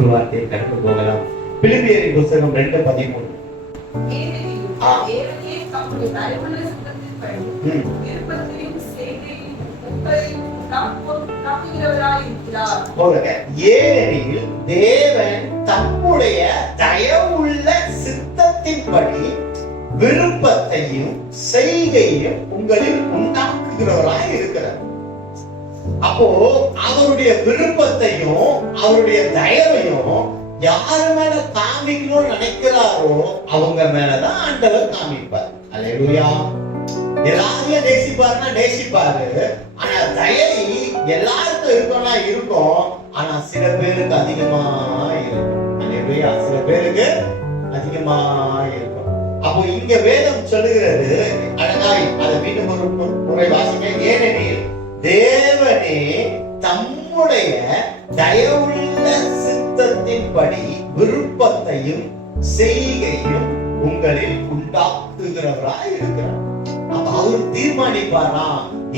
ஒரு வார்த்தையை கடந்து போகலாம். பிலிப்பியரின் புத்தகம் 2:13. ஏனெனில் தேவன் தம்முடைய தயவுள்ள சித்தத்தின்படி விருப்பத்தையும் செய்கையும் உங்களில் உண்டாக்குகிறவராய் இருக்கிறார். அப்போ அவருடைய விருப்பத்தையும் அவருடைய தயவையும் யாரு மேல காமிக்கணும்னு நினைக்கிறாரோ அவங்க மேலதான் ஆண்டவர் காமிப்பார். அல்லேலூயா. எல்லாரையும் நேசிப்பாருன்னா நேசிப்பாரு. ஆனா தயை எல்லாருக்கும் இருக்கணும்னா இருக்கும். ஆனா சில பேருக்கு அதிகமா இருக்கும். அல்லேலூயா. சில பேருக்கு அதிகமா இருக்கும். அப்போ இங்க வேதம் சொல்லுகிறது அழகாய், அதை மீண்டும் ஒரு முறை வாசிங்க. ஏனெனில் தேவனே தம்முடைய தயவுள்ள சித்தத்தின்படி விருப்பத்தையும் செய்கையும் உங்களில் உண்டாக்குகிறவராய் இருக்கிறார். அப்ப அவர் தீர்மானிப்பாரா,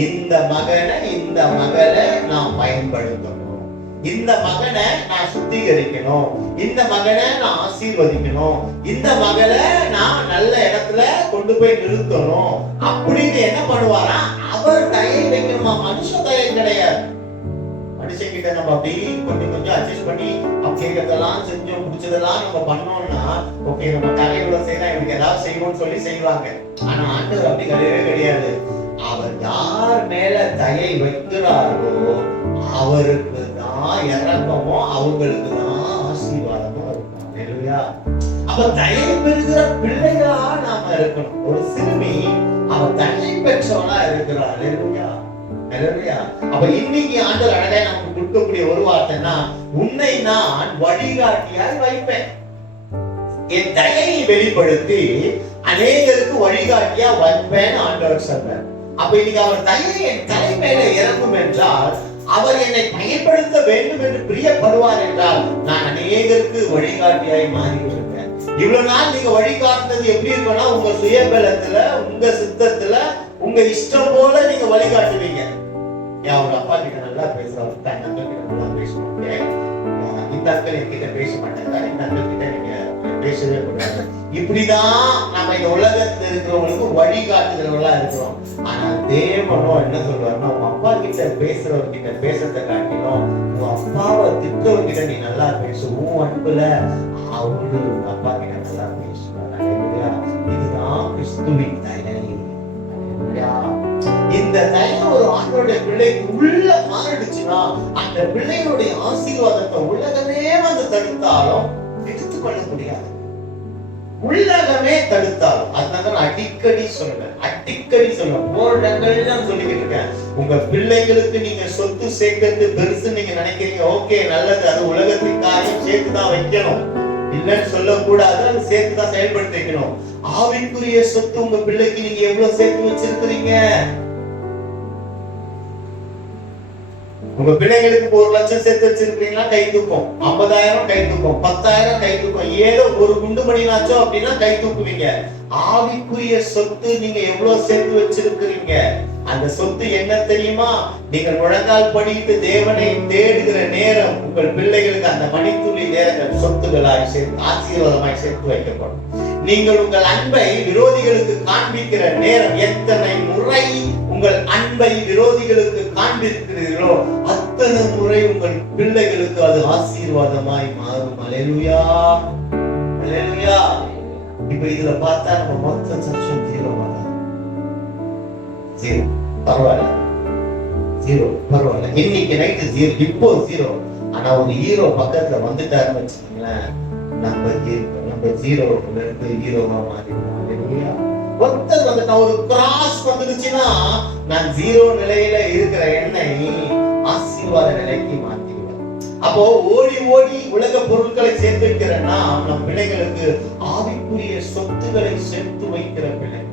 இந்த மகனை இந்த மகளை நான் பயன்படுத்தணும், இந்த மகனை நான் சுத்திகரிக்கணும், இந்த மகனை நான் ஆசீர்வதிக்கணும், இந்த மகளை நான் நல்ல இடத்துல கொண்டு போய் நிறுத்தணும் அப்படின்னு என்ன பண்ணுவாரா, அவர் தயை வைக்கணுமா. மனுஷ தயை கிடையாது. மனுஷங்கிட்ட நம்ம அப்படி கொஞ்சம் கொஞ்சம் அட்ஜஸ்ட் பண்ணி கேட்கறதெல்லாம் செஞ்சோம், பிடிச்சதெல்லாம் நம்ம பண்ணோம்னா ஓகே, நம்ம தலையில செய்யலாம், எனக்கு ஏதாவது செய்யணும்னு சொல்லி செய்வாங்க. ஆனா ஆண்டவர் அப்படி கிடையவே கிடையாது. அவர் யார் மேல தயை வைக்கிறாரோ அவருக்கு தான் இறக்கமோ, அவங்களுக்கு தான் ஆசீர்வாதமோ இருக்கும். இல்லையா? அப்ப தயை பெறுகிற பிள்ளைகளா நாம இருக்கணும். ஒரு சிறுமி அவ தயை பெற்றவனா இருக்கிறார். இல்லையா? அப்ப இன்னைக்கு ஆண்டவர் அழகா நமக்கு கொடுக்கக்கூடிய ஒரு வார்த்தைன்னா, உன்னை நான் வழிகாட்டியாய் வைப்பேன். என் தயையை வெளிப்படுத்தி அநேகருக்கு வழிகாட்டியா வைப்பேன் ஆண்டவர் சொன்னார். அப்ப இன்னைக்கு அவர் தயை என் தலை மேல இறங்கும் என்றால், அவர் என்னை பயன்படுத்த வேண்டும் என்று பிரியப்படுவார் என்றால், நான் அநேகருக்கு வழிகாட்டியாய் மாறி வருவேன். இவ்வளவு நாள் நீங்க வழிகாட்டுறது எப்படி இருக்குன்னா, உங்க சுயபலத்துல, உங்க சித்தத்துல, உங்க இஷ்டம் போல நீங்க வழிகாட்டுவீங்க. அவங்க அப்பா கிட்ட நல்லா பேசுறாங்க, இந்த அங்கிள் கிட்ட நல்லா பேசுவாங்க, இந்த அங்கிள் என்கிட்ட பேச மாட்டாங்க, இந்த அங்கிள் கிட்ட நீங்க பேசவே கூடாது. இப்படிதான் நம்ம இந்த உலகத்துல இருக்கிறவங்களுக்கு வழிகாட்டுதல்களா இருக்கிறோம். ஆனா தேவனோ என்ன சொல்றாருன்னா, உங்க அப்பா கிட்ட பேசுறவர்கிட்ட பேசுறத காட்டிலும் உங்க அப்பாவை திட்டவர்கிட்ட நீ நல்லா பேசு. உன் அன்புல அவரு உங்க அப்பா கிட்ட நல்லா பேசுவாங்க. இதுதான் கிறிஸ்துவின் தயை. இந்த தயை ஒரு ஆண்டவருடைய பிள்ளைக்கு உள்ள மாறிடுச்சுன்னா, அந்த பிள்ளைகளுடைய ஆசீர்வாதத்தை உலகமே வந்து தடுத்தாலும் எடுத்துக்கொள்ள முடியாது. உலகமே தடுத்தாலும். அதனால நான் அடிக்கடி சொல்லுவேன், போராட்டங்கள் சொல்லிக்கிட்டு இருக்கேன். உங்க பிள்ளைகளுக்கு நீங்க சொத்து சேர்க்கிறது பெருசு நீங்க நினைக்கிறீங்க, ஓகே நல்லது, அது உலகத்தின் காரியம் சேர்த்துதான் வைக்கணும், இல்லன்னு சொல்லக்கூடாது, அது சேர்த்துதான் செயல்படுத்தி வைக்கணும். ஆவிக்குரிய சொத்து உங்க பிள்ளைக்கு நீங்க எவ்வளவு சேர்த்து வச்சிருக்கிறீங்க? உங்க பிள்ளைங்களுக்கு 1 லட்சம் சேர்த்து வச்சிருக்கீங்கன்னா கை தூக்கும், 50,000 கை தூக்கும், 10,000 கை தூக்கும், ஏதோ ஒரு குண்டு மணினாச்சோ அப்படின்னா கை தூக்குவீங்க. ஆவிக்குரிய சொத்து நீங்க எவ்வளவு சேர்த்து வச்சிருக்கிறீங்க? அந்த சொத்து என்ன தெரியுமா? நீங்கள் முழங்கால் படித்து தேவனை தேடுகிற நேரம் உங்கள் பிள்ளைகளுக்கு அந்த மணித்துளி நேரங்கள் சொத்துகளாய் சேர்த்து ஆசீர்வாதமாய் சேர்த்து வைக்கப்படும். நீங்கள் உங்கள் அன்பை விரோதிகளுக்கு காண்பிக்கிற நேரம், எத்தனை முறை உங்கள் அன்பை விரோதிகளுக்கு காண்பிக்கிறீர்களோ அத்தனை முறை உங்கள் பிள்ளைகளுக்கு அது ஆசீர்வாதமாய் மாறும். அல்லேலூயா, அல்லேலூயா. இப்ப இதுல பார்த்தா நம்ம மொத்த சர்ச்சும் ஜீரோ, பரவாயில்ல, ஜீரோ பரவாயில்ல. இன்னைக்கு நைட்டு ஜீரோ, இப்போ ஜீரோ. ஆனா ஒரு ஹீரோ பக்கத்துல வந்துட்டாருன்னு வச்சுக்கோங்களேன், நம்ம ஜீரோல இருந்து ஹீரோவா மாறிடுவோம். ஒருத்தர் வந்துட்டா, ஒரு கிராஸ் வந்துடுச்சுன்னா நான் ஜீரோ நிலையில இருக்கிற என்னை ஆசீர்வாத நிலைக்கு மாத்திடுவேன். அப்போ ஓடி ஓடி உலக பொருட்களை சேர்த்து வைக்கிறேன்னா, நம் பிள்ளைகளுக்கு ஆவிக்குரிய சொத்துக்களை சேர்த்து வைக்கிற பிள்ளைகள்.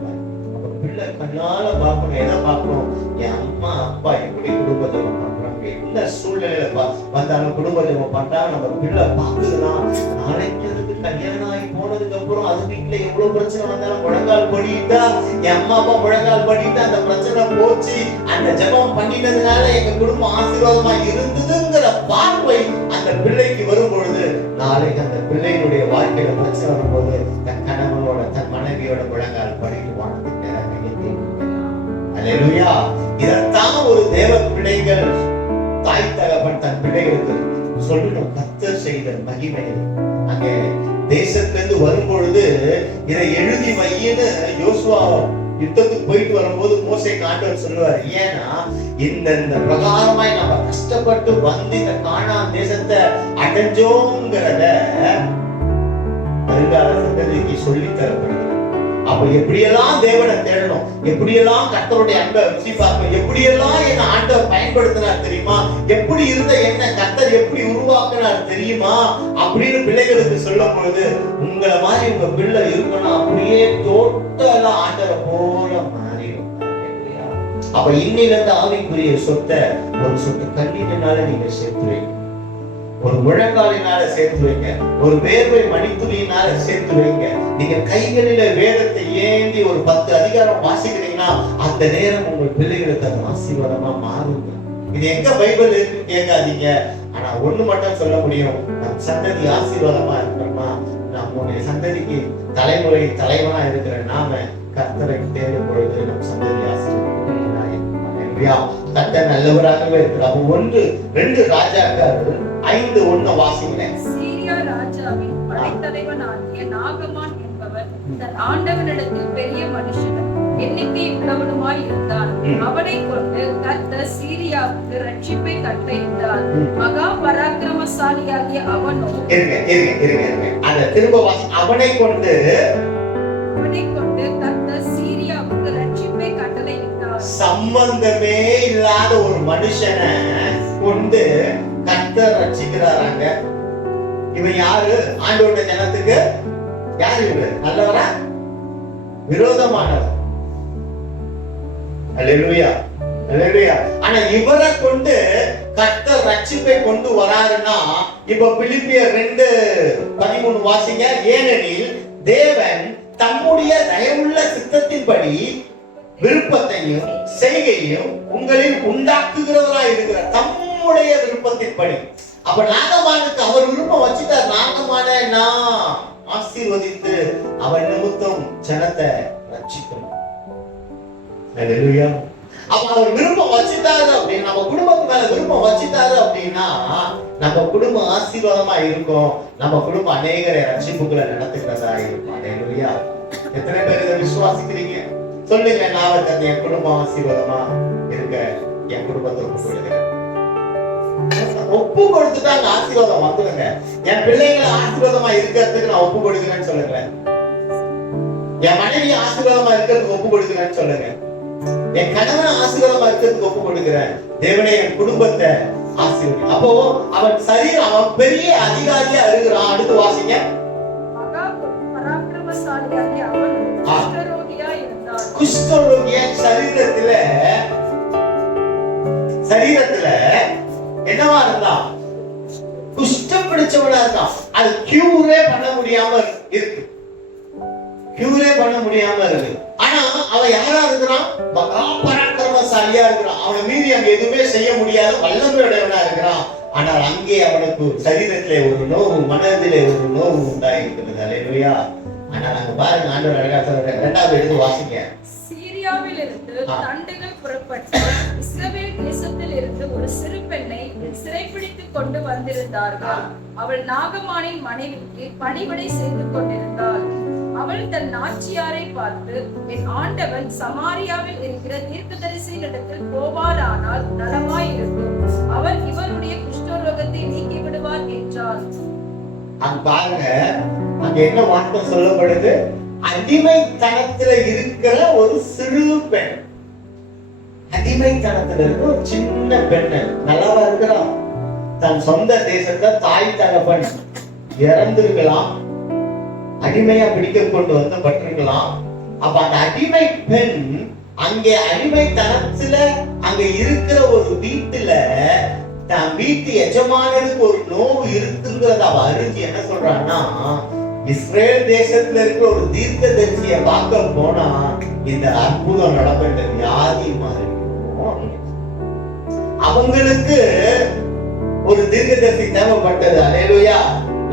பிள்ளை கண்ணால பார்க்கணும், எதை பார்க்கணும்? என் அம்மா அப்பா எப்படி குடும்ப ஜெபம் பண்றாங்க, என்ன சூழ்நிலையில வந்தாலும் குடும்ப ஜெபம் பண்றா நம்ம பிள்ளை பார்க்குதுன்னா, நாளைக்கு அதுக்கு கல்யாணம் ஆகி போனதுக்கு அப்புறம் அது வீட்டுல எவ்வளவு பிரச்சனை வந்தாலும் முழங்கால் படிட்டா, என் அம்மா அப்பா முழங்கால் படிட்டா அந்த பிரச்சனை போச்சு, அந்த ஜெபம் பண்ணிட்டதுனால எங்க குடும்பம் ஆசீர்வாதமா இருந்ததுங்கிற பார்வை அந்த பிள்ளைக்கு வரும் பொழுது நாளைக்கு அந்த பிள்ளையினுடைய வாழ்க்கையில பிரச்சனை வரும்போது தன் கணவனோட தன் மனைவியோட முழங்கால் படிட்டு வானத்துக்கு நேராக கையை அல்லேலூயா. இதத்தான் ஒரு தேவ பிள்ளைகள் தாய் தகப்பன் தன் பிள்ளைகளுக்கு சொல்லணும். கர்த்தர் செய்த மகிமை அங்கே தேசத்திலிருந்து வரும்பொழுது இதை எழுதி வையின்னு யோசுவா யுத்தத்துக்கு போயிட்டு வரும்போது மோசேக்கு ஆண்டவர் சொல்லுவார். ஏன்னா இந்த பிரகாரமாய் நம்ம கஷ்டப்பட்டு வந்து இந்த கானான் தேசத்தை அடைஞ்சோங்கிறத வருங்கால சந்ததிக்கு சொல்லி தரப்படுகிறது. அப்ப எப்படியெல்லாம் தேவனை தேடணும், எப்படியெல்லாம் கர்த்தருடைய அன்பை ருசி பார்க்கணும், எப்படியெல்லாம் என்ன ஆண்டவர் பயன்படுத்தினார் தெரியுமா, எப்படி இருந்த என்ன கர்த்தர் எப்படி உருவாக்கினார் தெரியுமா அப்படின்னு பிள்ளைகளுக்கு சொல்லும் பொழுது உங்களை மாதிரி உங்க பிள்ளை இருக்கணும், அப்படியே டோட்டலா ஆண்டவரை போல மாறிடும். அப்ப இன்னில இருந்து ஆவிக்குரிய சொத்தை ஒரு சொத்து கண்ணீரினால நீங்க சேர்த்து வைங்க, ஒரு முழங்காலினால சேர்த்து வைங்க, ஒரு வேர்வை மணித்துளியினால சேர்த்து வைங்க. நீங்க கைகளில வேதத்தை ஏந்தி ஒரு 10 அதிகாரம் வாசிக்கிறீங்கன்னா அந்த நேரம் உங்கள் பிள்ளைகளுக்கு அது ஆசீர்வாதமா மாறுங்க. இது எங்க பைபிள் இருக்கு கேட்காதீங்க. ஆனா ஒண்ணு மட்டும் சொல்ல முடியும், நம் சந்ததி ஆசீர்வாதமா இருக்கிறோமா, நம்முடைய சந்ததிக்கு தலைமுறை தலைவனா இருக்கிற நாம கர்த்தரை தேடும் பொழுது நம் சந்ததி ஆசீர்வாதம். கர்த்தர் நல்லவராகவே இருக்கிறார். 1-2 ராஜாக்கள் 5:1 வாசிக்கிறேன். சீரியா ராஜாவின் படைத்தலைவனாகிய நாகமான் என்பவர் தன் ஆண்டவனிடத்தில் பெரிய மனுஷனும் எண்ணிக்கை உள்ளவனுமாய் இருந்தான். அவனை கொண்டு கர்த்தர் சீரியாவுக்கு ரட்சிப்பை கட்டளையிட்டார். மகா பராக்கிரமசாலியாகிய அவனோ அந்த திரும்ப அவனை கொண்டு கர்த்தர் சீரியாவுக்கு ரட்சிப்பை கட்டளையிட்டார். சம்பந்தமே இல்லாத ஒரு மனுஷனை கொண்டு கர்த்தர் ரட்சிக்கிறாராங்க. இவன் யாரு? ஆண்டவருடைய ஜனத்துக்கு யாரு? இவரு நல்லவரா விரோதமானவர்? அல்லேலூயா, அல்லேலூயா. ஆனா இவரை கொண்டு கர்த்தர் ரட்சிப்பை கொண்டு வராருன்னா இப்ப பிலிப்பியர் 2:13 வாசிங்க. ஏனெனில் தேவன் தம்முடைய தயவுள்ள சித்தத்தின்படி விருப்பத்தையும் செய்கையும் உங்களில் உண்டாக்குகிறவராய் இருக்கிறார். தம்முடைய விருப்பத்தின்படி. அப்ப நாகமானுக்கு அவர் விருப்பம் வச்சுட்டார். நாகமான நான் ஆசீர்வதித்து அவர் நிமித்தம் ஜனத்தை ரட்சிக்கணும். அல்லேலூயா. அப்ப அவர் விருப்பம் வச்சுட்டாரு அப்படின்னு, நம்ம குடும்பத்து மேல விருப்பம் வச்சுட்டாரு அப்படின்னா நம்ம குடும்பம் ஆசீர்வாதமா இருக்கும். நம்ம குடும்பம் அநேகரை ரட்சிப்புகளை நடத்துகிறதா இருக்கும். அல்லேலூயா. எத்தனை பேர் இதை விசுவாசிக்கிறீங்க? சொல்லுங்க. நான் வந்து என் குடும்பம் ஆசீர்வாதமா இருக்க என் குடும்பத்தை ஒப்பு கொடுக்கிறேன். ஒப்பு கொடுத்துட்டாங்க, ஆசீர்வாதம் வந்துடுங்க. என் பிள்ளைங்களை ஆசீர்வாதமா இருக்கிறதுக்கு நான் ஒப்பு கொடுக்கிறேன்னு சொல்லுங்க. என் மனைவி ஆசீர்வாதமா இருக்கிறதுக்கு ஒப்பு கொடுக்கிறேன்னு சொல்லுங்க. என் கணவனை ஆசீர்வாதமா இருக்கிறதுக்கு ஒப்பு கொடுக்கிறேன். தேவனே என் குடும்பத்தை ஆசீர்வதி. அப்போ அவன் சரீரம் அவன் பெரிய அதிகாரியா இருக்கிறான். அடுத்து வாசிங்க. மகா பராக்கிரமசாலியாகிய அவன் குஷ்டரோகியா இருந்தான். குஷ்டரோகியா சரீரத்துல என்னவா இருந்தான்? குஷ்டம் பிடிச்சவனா இருந்தான். அது கியூரே பண்ண முடியாம இருக்கு. கியூரே பண்ண முடியாம இருக்கு. ஆனா அவன் யாரா இருக்கிறான்? மகா பராக்கிரமசாலியா இருக்கிறான். அவனை மீறி அங்க எதுவுமே செய்ய முடியாத வல்லமையுடையவனா இருக்கிறான். ஆனால் அங்கே அவனுக்கு சரீரத்திலே ஒரு நோவு, மனதிலே ஒரு நோவு உண்டாயிருக்கிறது. அல்லேலூயா. ஆனால் அங்க பாருங்க, ஆண்டவர் அழகா சொல்றாரு. 2வது எடுத்து வாசிங்க. சீரியாவில் இருந்து தண்டுகள் புறப்பட்டு இஸ்ரவேல் தேசத்தில் இருந்து ஒரு சிறு பெண்ணை சிறைப்பிடித்துக் கொண்டு வந்திருந்தார்கள். அவள் நாகமானின் மனைவிக்கு பணிவிடை செய்து கொண்டிருந்தாள். அவள் தன் நாச்சியாரை பார்த்து, என் ஆண்டவன் சமாரியாவில் இருக்கிற தீர்க்கதரிசியினிடத்தில் போவாரானால் நலமாய் இருக்கும். அவர் இவருடைய குஷ்டரோகத்தை நீக்கி விடுவார் என்றார். பாருங்க, அங்க என்ன வார்த்தை சொல்லப்படுது? அடிமைத்தனத்துல இருக்கிற ஒரு சிறு பெண், அடிமைத்தனத்துல இருக்கிற ஒரு சின்ன பெண்ணு நல்லவா இருக்கிறான். தன் சொந்த தேசத்தை தாய் தகப்பன் இறந்திருக்கலாம், அடிமையா பிடிக்க கொண்டு வந்து பட்டிருக்கலாம். அப்ப அந்த அடிமை பெண் அங்கே அடிமைத்தனத்துல அங்க இருக்கிற ஒரு வீட்டுல தன் வீட்டு எஜமானனுக்கு ஒரு நோவு இருக்குங்கிறத அவ அறிஞ்சு என்ன சொல்றான்னா, இஸ்ரேல் தேசத்துல இருக்கிற ஒரு தீர்க்கதரிசிய பார்க்க போனா இந்த அற்புதம் நடக்கின்ற வியாதி மாதிரி அவங்களுக்கு ஒரு தீர்க்கதரிசி தேவைப்பட்டது. அல்லேலூயா.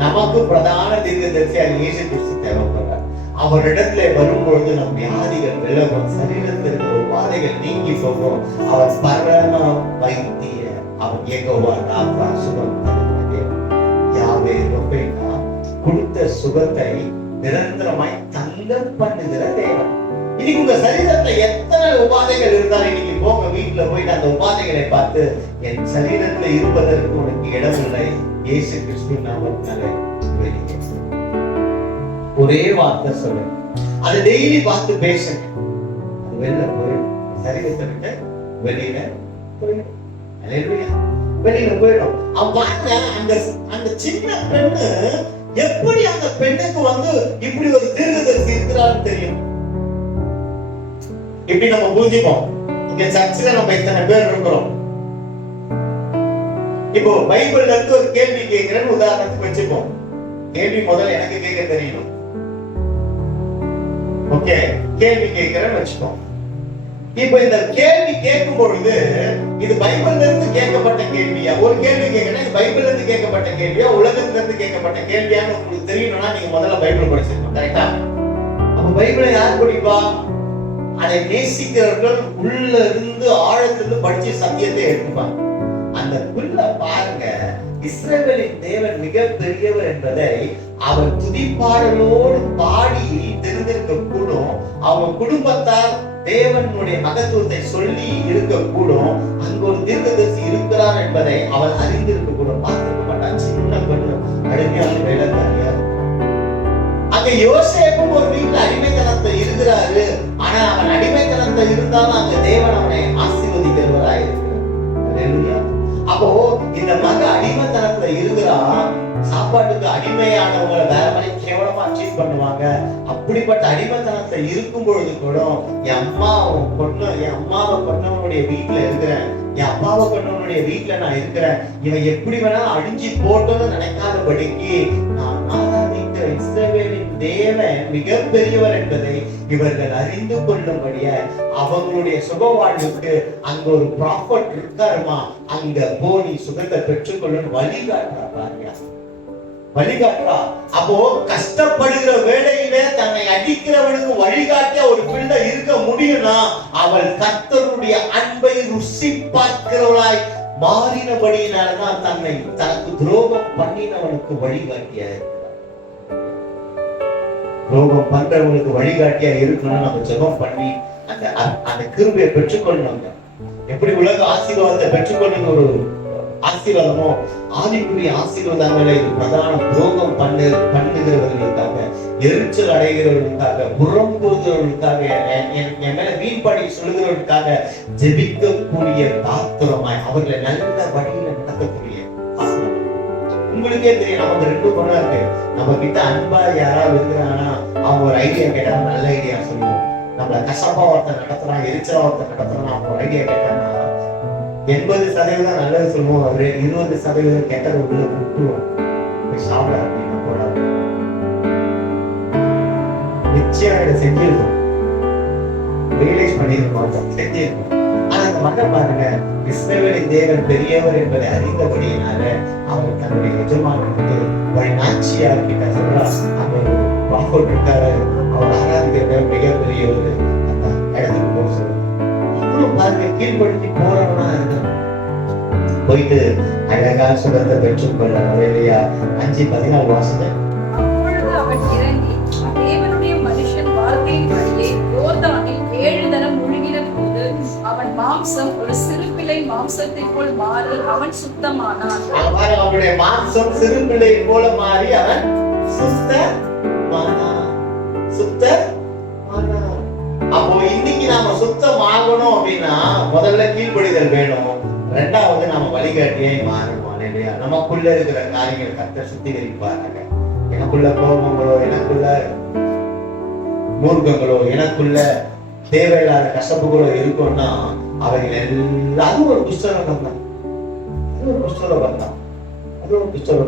நமக்கு பிரதான தீர்க்கதரிசியாக இயேசு கிறிஸ்து தேவைப்படுறார். அவரிடத்துல வரும்பொழுது நம் வியாதிகள் விலகும், சரீரத்தில் இருக்கிற உபாதைகள் நீங்கி போகும். அவர் பரம வைத்திய, அவர் யெகோவா ராபா, சுகம் யாவே ரொபேனா, கொடுத்த சுகத்தை நிரந்தரமாய் தங்க பண்ணுகிற தேவன். இன்னைக்கு உங்க சரீரத்துல எத்தனை உபாதைகள் இருந்தாலும் இன்னைக்கு போங்க வீட்டுல போயிட்டு அந்த உபாதைகளை பார்த்து, என் சரீரத்துல இருப்பதற்கு உனக்கு இடமில்லை, இயேசு கிறிஸ்து நாமத்தினாலே வெளியே. ஒரே வார்த்தை சொல்லு, அதை டெய்லி பார்த்து பேசுங்க. அது வெளில போயிடும், சரீரத்தை விட்டு வெளியில போயிடும். வெளியில போயிடும். அவன் பாருங்க, அந்த சின்ன பெண்ணு எப்படி அந்த பெண்ணுக்கு இப்படி ஒரு தீர்க்கதரிசி இருக்கிறான்னு தெரியும். இப்படி நம்ம புரிஞ்சுப்போம். இங்க சர்ச்சில் நம்ம இத்தனை பேர் இருக்கிறோம். இப்போ பைபிள்ல இருந்து ஒரு கேள்வி கேட்கிறேன்னு உதாரணத்துக்கு வச்சுப்போம். கேள்வி முதல்ல எனக்கு கேட்க தெரியணும். ஓகே, கேள்வி கேட்கிறேன்னு வச்சுப்போம். இப்போ இந்த கேள்வி கேட்கும் பொழுது இது பைபிள்ல இருந்து கேட்கப்பட்ட கேள்வியா? ஒரு கேள்வி கேட்கணும், இது பைபிள்ல இருந்து கேட்கப்பட்ட கேள்வியா, உலகத்துல இருந்து கேட்கப்பட்ட கேள்வியான்னு உங்களுக்கு தெரியணும்னா நீங்க முதல்ல பைபிள் படிச்சிருக்கணும். கரெக்டா? அப்ப பைபிளை யார் படிப்பா? அதை நேசிக்கிறவர்கள் உள்ள இருந்து ஆழத்திலிருந்து படிச்சு சத்தியத்தை எடுத்துப்பாங்க. அந்த புல்ல பாருங்க, இஸ்ரவேலின் தேவன் மிக பெரியவர் என்பதை அவர் துதிப்பாடலோடு பாடி தெரிந்திருக்க கூடும். அவங்க குடும்பத்தார் தேவனுடைய மகத்துவத்தை சொல்லி இருக்க கூடும். அங்க ஒரு தீர்க்கதரிசி இருக்கிறார் என்பதை அவள் அறிந்திருக்க கூடும். பார்த்திருக்க மாட்டான். சின்ன பொண்ணு, அடிமையான வேலைக்காரியா. அங்க யோசேப்பும் ஒரு வீட்டுல அடிமைத்தனத்தை இருக்கிறாரு. ஆனா அவன் அடிமைத்தனத்தை இருந்தாலும் அங்க தேவன் அவனை ஆசீர்வதிக்கிறவராய் இருக்கிறார். அப்போ இந்த மக அடிமைத்தனத்துல இருக்கிறா. சாப்பாட்டுக்கு அடிமையானவங்களை வேற மாதிரி கேவலமா ட்ரீட் பண்ணுவாங்க. அப்படிப்பட்ட அடிமைத்தனத்துல இருக்கும் பொழுது கூட என் அம்மாவை கொன்னவனுடைய வீட்டுல இருக்கிறேன், என் அப்பாவை கொன்னவனுடைய வீட்டுல நான் இருக்கிறேன், இவன் எப்படி வேணா அழிஞ்சு போட்டோன்னு நினைக்காதபடிக்கு நான் ஆராதிக்கிற இஸ்ரவேலின் தேவன் மிக பெரியவர் என்பதை இவர்கள் அறிந்து கொள்ளும்படியா அவங்களுடைய சுக வாழ்வுக்கு அங்க ஒரு ப்ராஃபட் இருக்காருமா, அங்க போய் சுகத்தை பெற்றுக்கொள்ளும் வழிகாட்டுறா. அப்போ கஷ்டப்படுகிற வேளையிலே தன்னை அடிக்கிறவனுக்கு வழிகாட்டிய ஒரு பிள்ளை இருக்க முடியும்னா அவள் கர்த்தருடைய அன்பை ருசி பார்க்கிறவளாய் மாறினபடியினால்தான் தனக்கு துரோகம் பண்ணினவனுக்கு வழிகாட்டியா இருக்கிறார். துரோகம் பண்றவனுக்கு வழிகாட்டியா இருக்கணும்னு நம்ம ஜெபம் பண்ணி அந்த கிருபையை பெற்றுக்கொள்ளணும். எப்படி உலக ஆசீர்வாதத்தை பெற்றுக்கொள்ளுங்க ஒரு ஆசீர்வாதமோ ஆதிக்குரிய ஆசீர்வாதங்களை பிரதான துரோகம் பண்ணுகிறவர்களுக்காக, எரிச்சல் அடைகிறவர்களுக்காக, புறம்போதுவர்களுக்காக, என் மேல வீண்பாடி சொல்லுகிறவர்களுக்காக ஜெபிக்கக்கூடிய பாத்திரமாய் அவர்களை நல்ல வழியில நடத்தக்கூடிய பாத்திரம். உங்களுக்கே தெரியும், நமக்கு ரெண்டு குணம் இருக்கு. நம்ம கிட்ட அன்பா யாராவது இருக்கிறாங்கன்னா அவங்க ஒரு ஐடியா கேட்டா நல்ல ஐடியா சொல்லுவோம். நம்மள கசப்பா ஒருத்தர் நடத்துறான், எரிச்சலா ஒருத்தர் நடத்துறான், அவங்க ஒரு ஐடியா கேட்டாங்கன்னா 80% நல்லது சொல்லுவோம், அவரு 20% கெட்டதை உள்ள விட்டுருவோம். சாப்பிட அப்படின்னு போடாது. நிச்சயம் இதை செஞ்சிருக்கோம், ரியலைஸ் பண்ணிருக்கோம், செஞ்சிருக்கோம். ஆனா அந்த மகன் பாருங்க, இஸ்ரவேலின் தேவன் பெரியவர் என்பதை அறிந்தபடியினால அவர் தன்னுடைய எஜமானுக்கு ஒரு நாச்சியா கிட்ட சொல்றா, அந்த ஒரு ப்ராஃபட் இருக்காரு, அவர் ஆராதிக்கிற மிகப்பெரிய ஒரு அந்த இடத்துக்கு போக சொல்லுவாங்க. பாருங்க, கீழ்படுத்தி போறவனா இருந்தான். போயிட்டு அழகா சுகத்தை பெற்றுக்கொள்ள இல்லையா? 5:14 வாசனை. அப்பொழுது அவன் இறங்கி தேவனுடைய மனுஷன் வார்த்தையின்படியே யோர்தானில் 7 தரம் முழுகின போது அவன் மாம்சம் ஒரு சிறு பிள்ளை மாம்சத்தை போல் மாறி அவன் சுத்தமானான். அவனுடைய மாம்சம் சிறு பிள்ளை போல மாறி அவன் சுத்தமானான். அப்போ இன்னைக்கு நாம சுத்தம் ஆகணும் அப்படின்னா முதல்ல கீழ்ப்படிதல் வேணும். ரெண்டாவது நாம வழிகாட்டியாய் மாறணும் இல்லையா? நமக்குள்ள இருக்கிற காரியங்கள் கர்த்தர் சுத்திகரிப்பாங்க. எனக்குள்ள கோபங்களோ, எனக்குள்ள மூர்க்கங்களோ, எனக்குள்ள தேவையில்லாத கசப்புகளோ இருக்கும்னா அவைகள் எல்லாரும் ஒரு புஸ்தகம் தான்.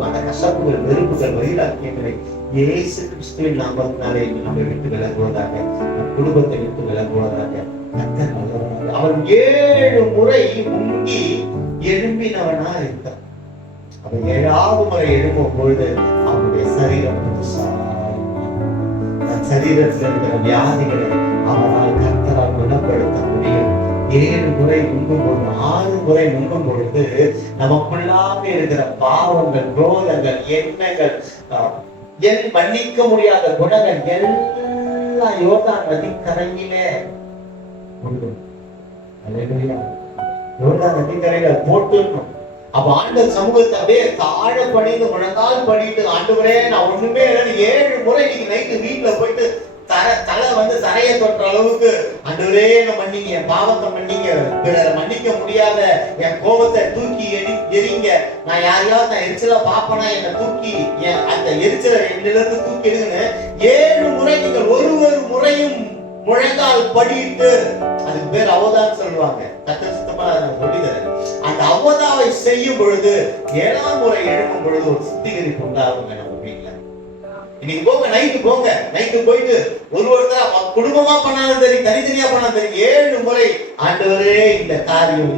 அந்த கசப்புகள், வெறுப்புகள், வைராக்கியங்களை இயேசு கிறிஸ்துவின் நாமத்தினாலே நம்மை விட்டு விலகுவதாக, குடும்பத்தை விட்டு விலகுவதாக. அவன் 7 முறை முங்கி எழும்பினவனா இருந்தான். அவன் 7வது முறை எழும்பும் பொழுது அவன் அவனுடைய சரீரம் தன் சரீரத்தில் இருக்கிற வியாதிகளை அவரால் கர்த்தரால் குணப்படுத்த முடியும். 7 முறை முங்கும் பொழுது 6 முறை முங்கும் பொழுது நமக்குள்ளாக இருக்கிற பாவங்கள், குரோதங்கள், எண்ணங்கள், மன்னிக்க முடியாத குணங்கள் எல்லாம் யோர்தான் நதி கரையிலே யோர்தான் நதி கரையில போட்டுணும். அப்ப ஆண்டவர் சமூகத்தை அப்படியே தாழ பணிந்து முழங்கால் படிட்டு, ஆண்டவரே நான் ஒண்ணுமே இல்லை, 7 முறை நீங்க நைட்டு வீட்டுல போயிட்டு தலை வந்து தரையை தொற்ற அளவுக்கு ஆண்டவரே நான் மன்னிங்க, என் பாவத்தை மன்னிங்க, பிறரை மன்னிக்க முடியாத என் கோபத்தை தூக்கி எரிங்க, நான் யாரையாவது நான் எரிச்சலா பாப்பனா என்னை தூக்கி அந்த எரிச்சலை என்னிலிருந்து தூக்கி எடுங்கன்னு 7 முறை நீங்கள் ஒரு முறையும் முழங்கால் படிட்டு, அதுக்கு பேர் அவதான் சொல்லுவாங்க. கர்த்தர் சுத்தமா சொல்லி தரேன். அந்த அவதாவை செய்யும் பொழுது 7ஆம் முறை எழும்பும் பொழுது ஒரு சுத்திகரிப்பு உண்டாகுங்க நம்ம வீட்டுல. இன்னைக்கு போங்க, நைட்டு போயிட்டு ஒருத்தரா குடும்பமா பண்ணாலும் சரி, தனித்தனியா பண்ணாலும் சரி, 7 முறை ஆண்டவரே இந்த காரியம்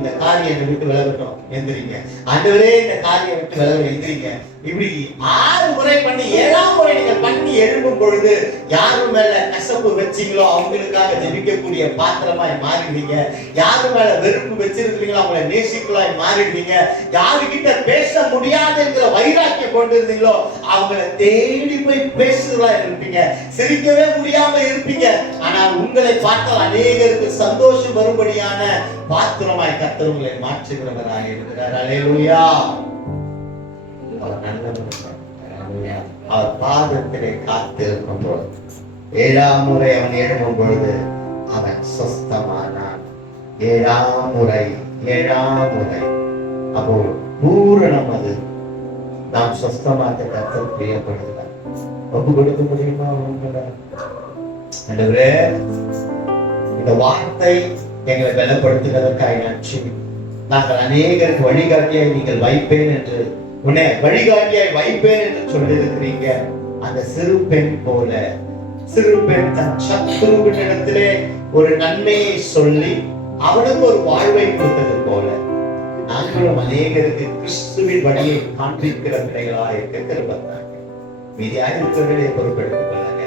என்னை விட்டு விலகட்டும், எந்திரிங்க. ஆண்டவரே இந்த காரியம் விட்டு விலக எந்திரிங்க. இப்படி 6 முறை பண்ணி 7ஆம் முறை நீங்கள் பண்ணி எழும்பும் பொழுது யாரு மேல கசப்பு வச்சீங்களோ அவங்களுக்காக ஜெபிக்கக்கூடிய பாத்திரமாய் மாறிடுவீங்க. யாரு மேல வெறுப்பு வச்சிருக்கீங்களோ அவங்களை நேசிக்கலாய் மாறிடுவீங்க. யாருகிட்ட பேச முடியாதுங்கிற வைராக்கியம் கொண்டு இருந்தீங்களோ அவங்களை தேடி போய் பேசுறதா இருப்பீங்க. சிரிக்கவே முடியாம இருப்பீங்க. ஆனால் உங்களை பார்த்தால் அநேகருக்கு சந்தோஷம் வரும்படியான பாத்திரமாய் கர்த்தர் உங்களை மாற்றுகிறவராய் இருக்கிறார். அல்லேலூயா. அவர் நல்லவர். அவர் பாதத்திலே காத்திருக்கும் பொழுது 7ஆம் முறை அவன் எழும்பும் பொழுது அவன் சொஸ்தமானான். 7ஆம் முறை அப்போ பூரணம் அது. நாம் சொஸ்தமாக கர்த்தர் பிரியப்படுகிறார். ஒப்பு கொடுக்க முடியுமா? ஆண்டவரே, இந்த வார்த்தை எங்களை பலப்படுத்துவதற்காக நன்றி. நாங்கள் அநேகருக்கு வழிகாட்டியாய் நீங்கள் வைப்பேன் என்று உன்னை வழிகாட்டியாய் வைப்பேன் என்று சொல்லியிருக்கிறீங்க. அந்த சிறு பெண் போல, சிறு பெண் தன் சத்துருவினிடத்திலே ஒரு நன்மையை சொல்லி அவனுக்கு ஒரு வாழ்வை கொடுத்தது போல நாங்களும் அநேகருக்கு கிறிஸ்துவின் வழியை காண்பிக்கிற பிள்ளைகளாக இருக்க கிருபை தாங்க. மீதியாக இருக்கிறவர்களை பொறுப்பெடுத்துக் கொள்ளாங்க.